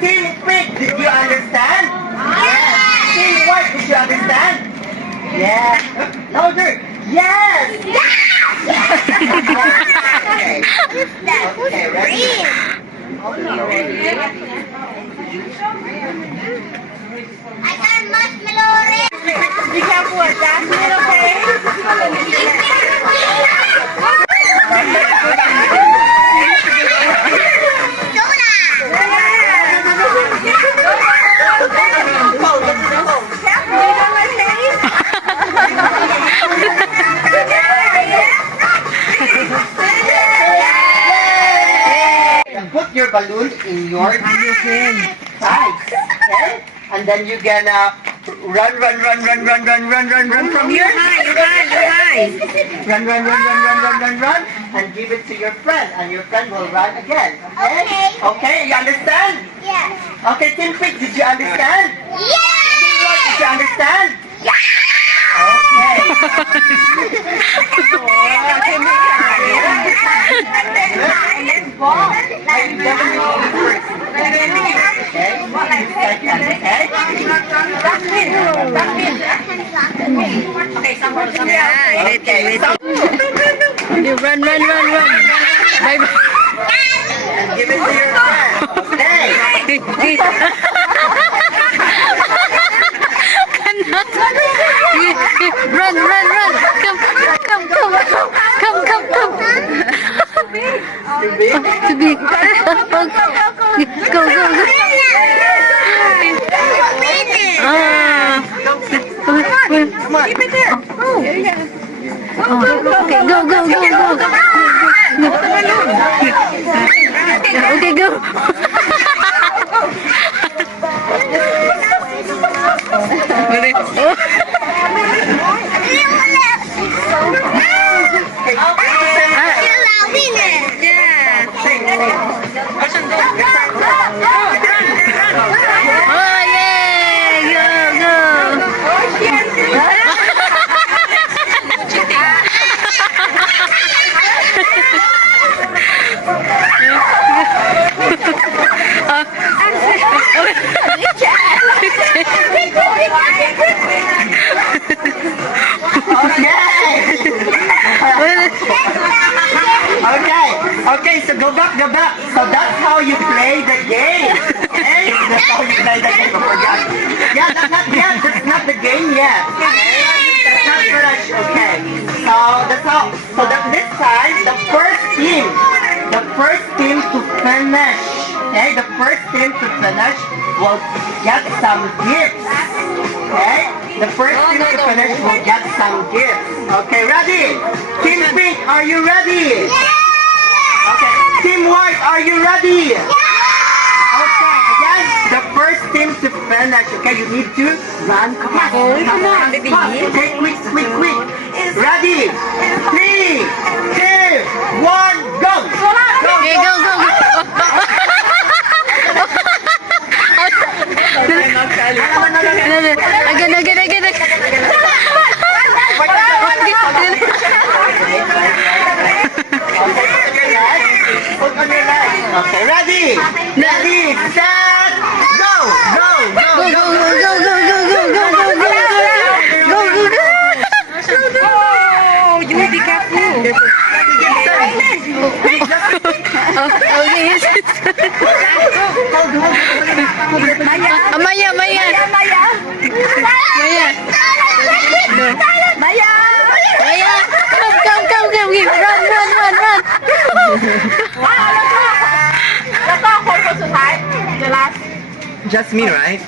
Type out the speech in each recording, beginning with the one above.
Team Pink, did you understand? Yes. Team White, did you understand? Yes. Louder. Yes. Okay, ready? I got marshmallow red. Be careful with Jasmine, Put your balloon in your sides, okay? And then you're gonna run from here. You're high. Run, and give it to your friend, and your friend will run again. Okay? Okay, you understand? Yes. Okay, Team Pink, did you understand? Yes. Team White, did you understand? Yes. Okay. You run. Bye bye. And give it to your friend. Okay. Run. Come. Too big? To be. Go. Come on. Keep it there. Okay, go. Okay, go. Oh yeah, Okay, so go back. So that's how you play the game. Okay? That's how you play the game. I forgot. Yeah, that's not the game yet. Okay? That's not finished. Okay. So that's how. So this time, the first team to finish. Okay, the first team to finish will get some gifts. Okay? The first team to finish will get some gifts. Okay, ready? Team Pink, are you ready? Okay, Team White, are you ready? Okay, again, the first team to finish. Okay, you need to run. Come on, baby. Okay, quick. Ready? 3, 2, 1, go! Okay, go. Put on your leg. Okay, ready, set, go! Oh, you be careful. Maya, come, run. Just me, right?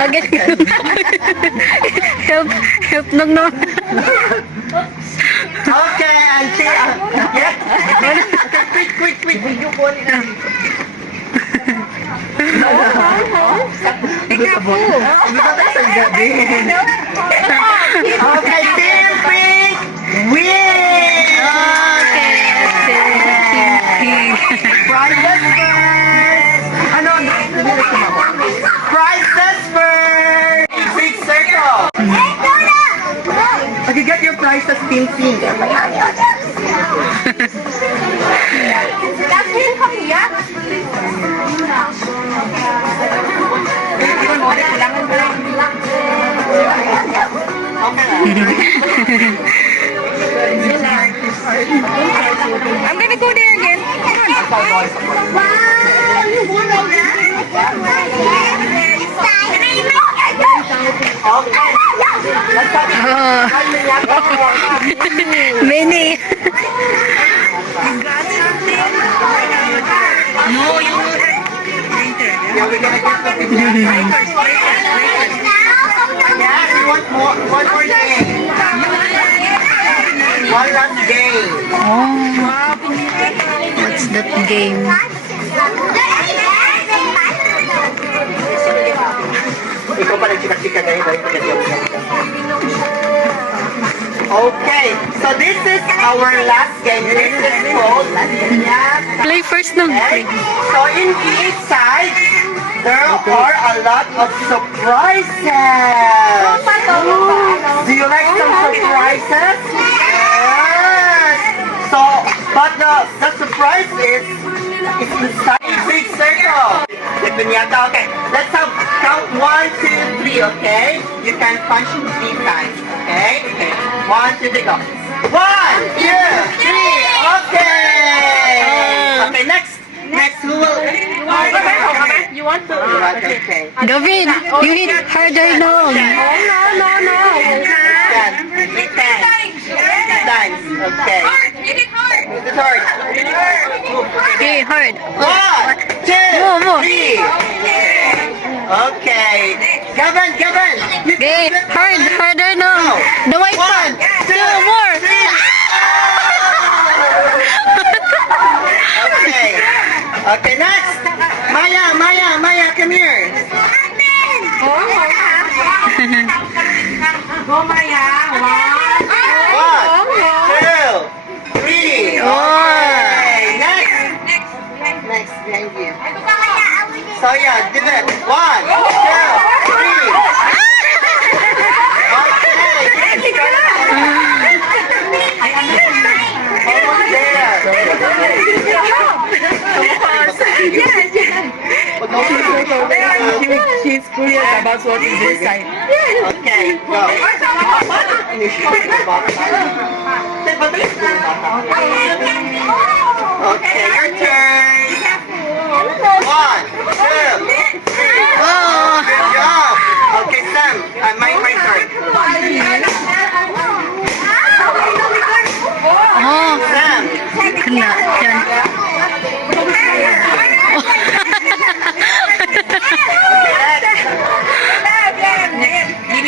Again. Help, no. Okay, and see, yeah. Okay, quick. Okay, Team Pink, win! Prizes first! Prizes first! Big circle! Okay, get your prizes, Team Pink. Jasmine, come here. I'm gonna go there again. Wow! You won Okay. Let's have Oh. Mini. Yeah, we're gonna get some Yeah, we want one more game. One last game. Oh. What's that game? Ikaw pa nagchika-chika dahil Okay, so this is our last game. This is called Play first no. Okay. So in each side, there are a lot of surprises. Do you like some surprises? Yes. So, but the surprise is inside a big circle. Okay, let's have count 1, 2, 3. Okay, you can punch 3 times. Okay, okay. 1, 2, 3, go. 1, 2, 3. Okay. Okay, next. Next, who will? You want to? Okay. Gavin, you hit harder no. No. Times. Okay. This is hard. Okay, hard. 1, 2, More. 3. Okay. Gavin. You Okay, can do hard, it. harder no. The white 1, part. 2, 2 more. 3. Okay. Okay, next. Maya, come here. Go Maya. 1, 2, 3. Okay. Next, behind you. So yeah, do that. 1, 2, 3. Okay. Almost there. She's curious about what is inside. Okay, go. Okay, your turn. 1, 2, 3. Oh. Good job. Okay, Sam. My turn. Oh. Sam. Kena.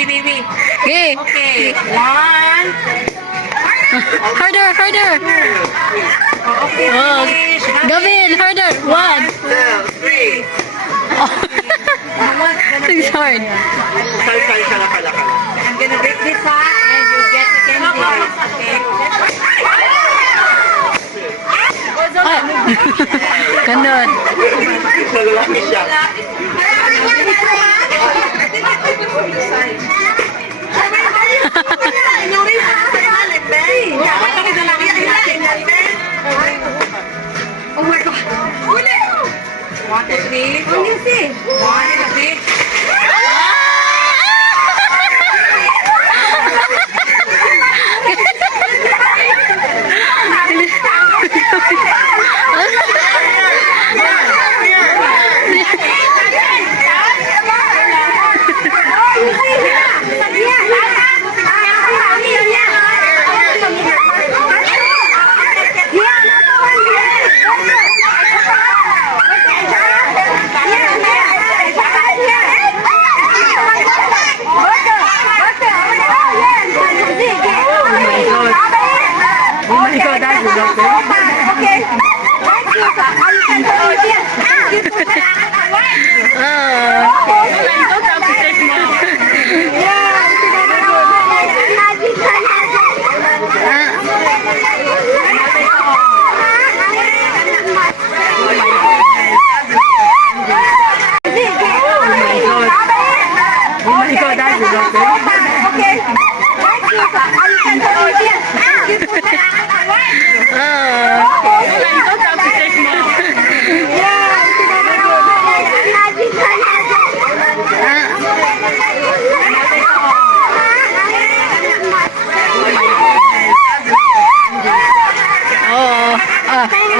Baby. Okay. Okay. 1. Harder. Okay. Oh. Finish. Gavin, harder. 1. 2, 3. Oh. It's hard. Sorry, pala. I'm gonna break this one and you get the candy. Okay. Ah. Ganun. Nalalaki siya. Oh my God. 1, 2, 3. What do you see? 1, 2, 3.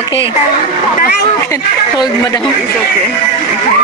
Okay. Hold, madam. It's okay. Okay.